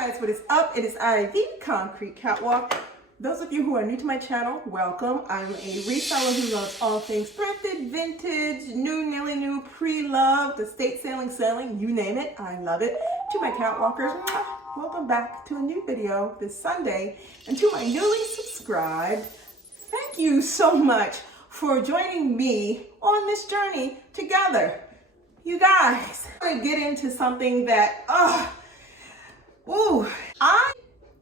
Guys, what is up? It is I, the Concrete Catwalk. Those of you who are new to my channel, welcome. I'm a reseller who loves all things thrifted, vintage, new, nearly new, pre-loved, estate selling, you name it, I love it. To my catwalkers, welcome back to a new video this Sunday. And to my newly subscribed, thank you so much for joining me on this journey together. You guys, I'm gonna get into something that, I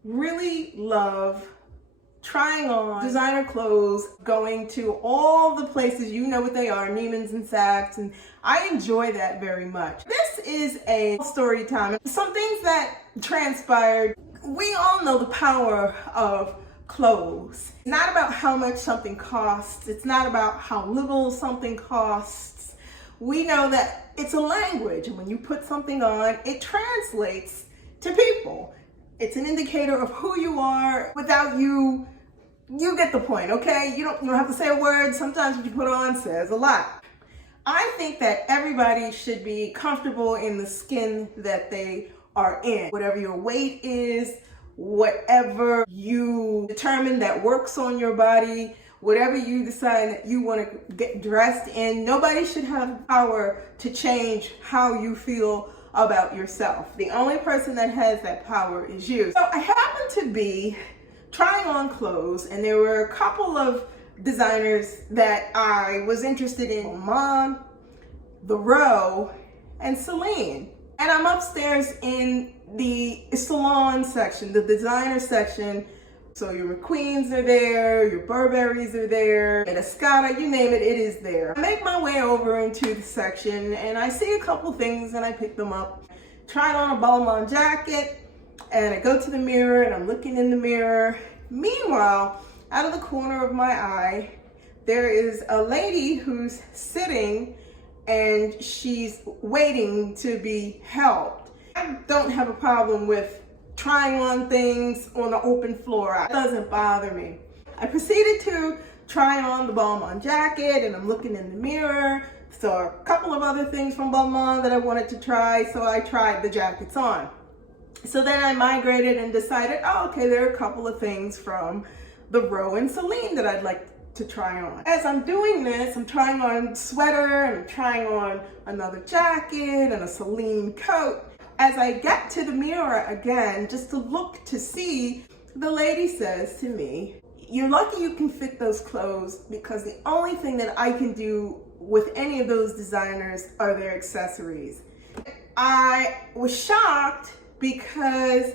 really love trying on designer clothes, going to all the places, you know what they are, Neiman's and Saks, and I enjoy that very much. This is a story time. Some things that transpired. We all know the power of clothes. It's not about how much something costs. It's not about how little something costs. We know that it's a language, and when you put something on, it translates to people. It's an indicator of who you are. Without you get the point, okay? You don't have to say a word. Sometimes what you put on says a lot. I think that everybody should be comfortable in the skin that they are in. Whatever your weight is, whatever you determine that works on your body, whatever you decide that you want to get dressed in, nobody should have power to change how you feel about yourself. The only person that has that power is you. So I happened to be trying on clothes, and there were a couple of designers that I was interested in: Mom, The Row, and Celine. And I'm upstairs in the salon section, the designer section. So your McQueens are there, your Burberrys are there, and Escada, you name it, it is there. I make my way over into the section, and I see a couple things, and I pick them up. Tried on a Balmain jacket, and I go to the mirror, and I'm looking in the mirror. Meanwhile, out of the corner of my eye, there is a lady who's sitting, and she's waiting to be helped. I don't have a problem with trying on things on the open floor. It doesn't bother me. I proceeded to try on the Balmain jacket, and I'm looking in the mirror. So a couple of other things from Balmain that I wanted to try, so I tried the jackets on. So then I migrated and decided, okay, there are a couple of things from The Row and Celine that I'd like to try on. As I'm doing this, I'm trying on a sweater, and I'm trying on another jacket and a Celine coat. As I get to the mirror again, just to look to see, the lady says to me, "You're lucky you can fit those clothes, because the only thing that I can do with any of those designers are their accessories." I was shocked because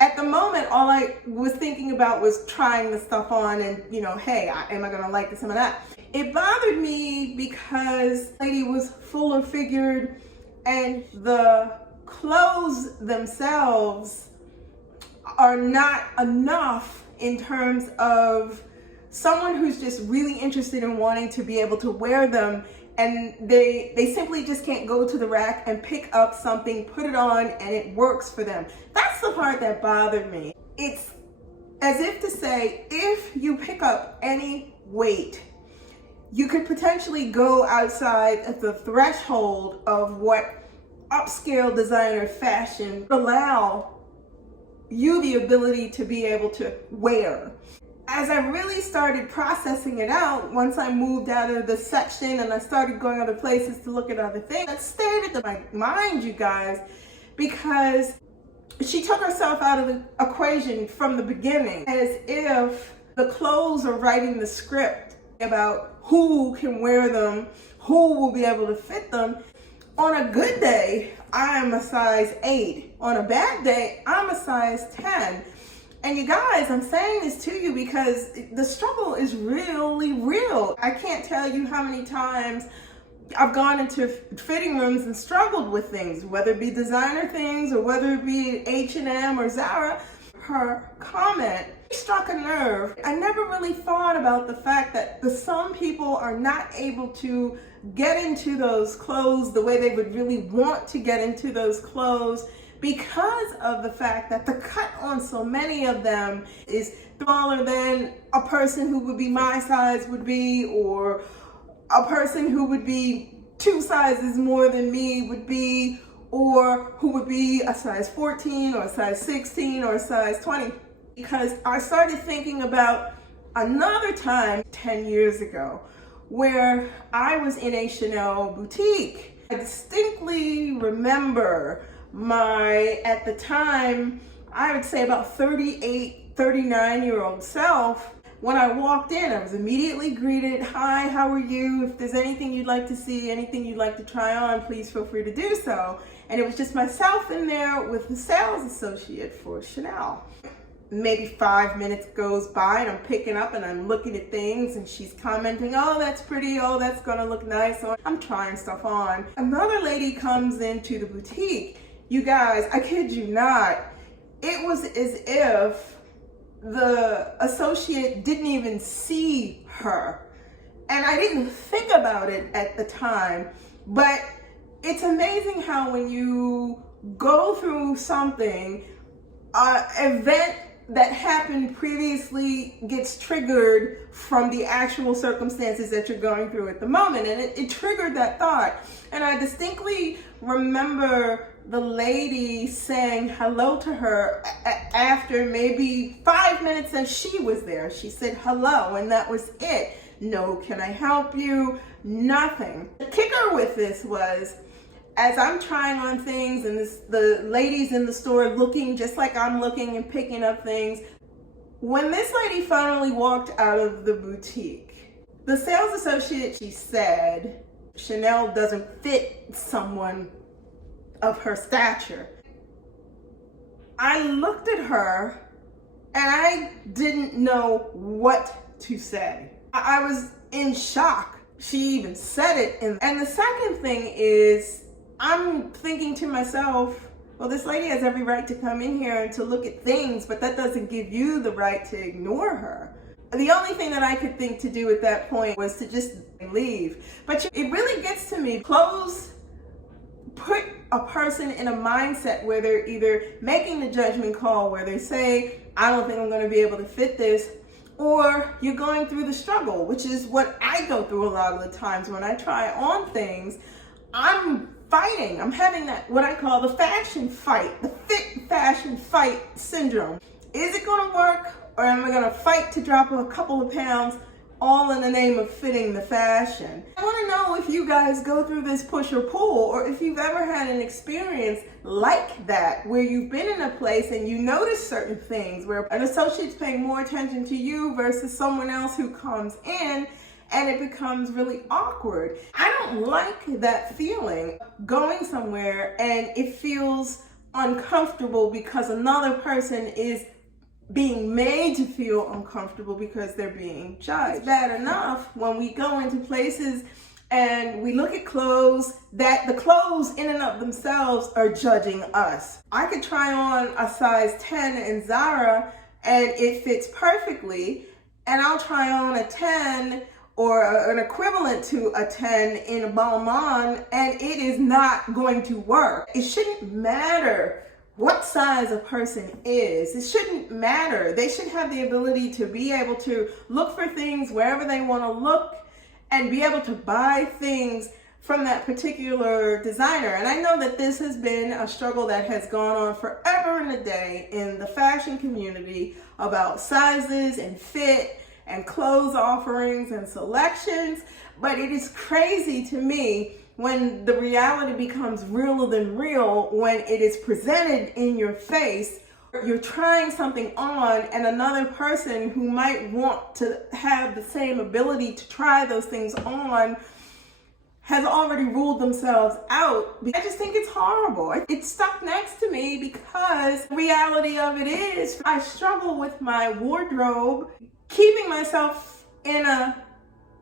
at the moment, all I was thinking about was trying the stuff on and, hey, am I gonna like this, am I not? It bothered me because the lady was fuller figured, and the clothes themselves are not enough in terms of someone who's just really interested in wanting to be able to wear them, and they simply just can't go to the rack and pick up something, put it on, and it works for them. That's the part that bothered me. It's as if to say, if you pick up any weight, you could potentially go outside at the threshold of what upscale designer fashion allow you the ability to be able to wear. As I really started processing it out, once I moved out of the section and I started going other places to look at other things, that stayed at my mind, you guys, because she took herself out of the equation from the beginning, as if the clothes are writing the script about who can wear them, who will be able to fit them. On a good day, I am a size 8. On a bad day, I'm a size 10. And you guys, I'm saying this to you because the struggle is really real. I can't tell you how many times I've gone into fitting rooms and struggled with things, whether it be designer things or whether it be H&M or Zara. Her comment struck a nerve. I never really thought about the fact that some people are not able to get into those clothes the way they would really want to get into those clothes, because of the fact that the cut on so many of them is smaller than a person who would be my size would be, or a person who would be 2 sizes more than me would be, or who would be a size 14 or a size 16 or a size 20. Because I started thinking about another time 10 years ago where I was in a Chanel boutique. I distinctly remember at the time, I would say about 38, 39-year-old self. When I walked in, I was immediately greeted, "Hi, how are you? If there's anything you'd like to see, anything you'd like to try on, please feel free to do so." And it was just myself in there with the sales associate for Chanel. Maybe 5 minutes goes by and I'm picking up and I'm looking at things and she's commenting, "Oh, that's pretty. Oh, that's gonna look nice." So I'm trying stuff on. Another lady comes into the boutique. You guys, I kid you not, it was as if the associate didn't even see her. And I didn't think about it at the time, but it's amazing how when you go through something, an event that happened previously gets triggered from the actual circumstances that you're going through at the moment. And it triggered that thought. And I distinctly remember the lady saying hello to her after maybe 5 minutes that she was there. She said hello, and that was it. No, can I help you? Nothing. The kicker with this was, as I'm trying on things and the ladies in the store looking just like I'm looking and picking up things, when this lady finally walked out of the boutique, the sales associate, she said, "Chanel doesn't fit someone of her stature." I looked at her and I didn't know what to say. I was in shock. She even said it. And the second thing is, I'm thinking to myself, well, this lady has every right to come in here and to look at things, but that doesn't give you the right to ignore her. The only thing that I could think to do at that point was to just leave. But it really gets to me. Clothes put a person in a mindset where they're either making the judgment call where they say, "I don't think I'm going to be able to fit this," or you're going through the struggle, which is what I go through a lot of the times when I try on things. I'm fighting. I'm having that, what I call the fashion fight, the fit fashion fight syndrome. Is it going to work, or am I going to fight to drop a couple of pounds, all in the name of fitting the fashion? I want to know if you guys go through this push or pull, or if you've ever had an experience like that, where you've been in a place and you notice certain things, where an associate's paying more attention to you versus someone else who comes in, and it becomes really awkward. I don't like that feeling, going somewhere and it feels uncomfortable because another person is being made to feel uncomfortable because they're being judged. It's bad enough when we go into places and we look at clothes that the clothes in and of themselves are judging us. I could try on a size 10 in Zara and it fits perfectly, and I'll try on a 10 or an equivalent to a 10 in a Balmain, and it is not going to work. It shouldn't matter what size a person is. It shouldn't matter. They should have the ability to be able to look for things wherever they want to look and be able to buy things from that particular designer. And I know that this has been a struggle that has gone on forever and a day in the fashion community about sizes and fit and clothes offerings and selections, but it is crazy to me when the reality becomes realer than real, when it is presented in your face. You're trying something on and another person who might want to have the same ability to try those things on has already ruled themselves out. I just think it's horrible. It's stuck next to me because the reality of it is I struggle with my wardrobe, keeping myself in a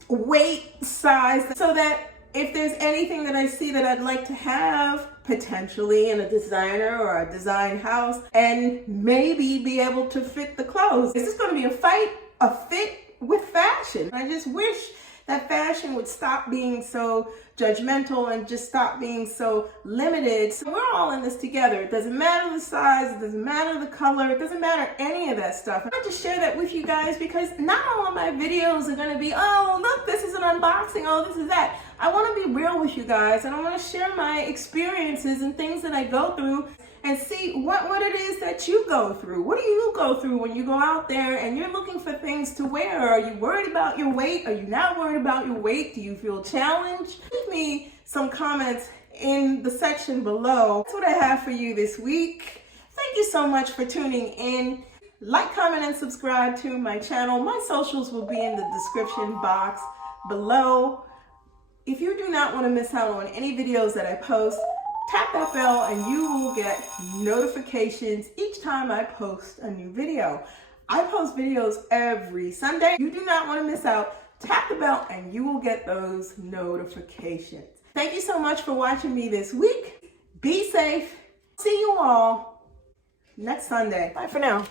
weight size so that if there's anything that I see that I'd like to have potentially in a designer or a design house and maybe be able to fit the clothes. This is going to be a fight, a fit with fashion. I just wish that fashion would stop being so judgmental and just stop being so limited. So we're all in this together. It doesn't matter the size, it doesn't matter the color, it doesn't matter any of that stuff. I just share that with you guys because not all of my videos are going to be, oh, look, this is an unboxing, oh, this is that. I want to be real with you guys, and I want to share my experiences and things that I go through and see what it is that you go through. What do you go through when you go out there and you're looking for things to wear? Are you worried about your weight? Are you not worried about your weight? Do you feel challenged? Leave me some comments in the section below. That's what I have for you this week. Thank you so much for tuning in. Like, comment, and subscribe to my channel. My socials will be in the description box below. If you do not want to miss out on any videos that I post, tap that bell and you will get notifications each time I post a new video. I post videos every Sunday. You do not want to miss out. Tap the bell and you will get those notifications. Thank you so much for watching me this week. Be safe. See you all next Sunday. Bye for now.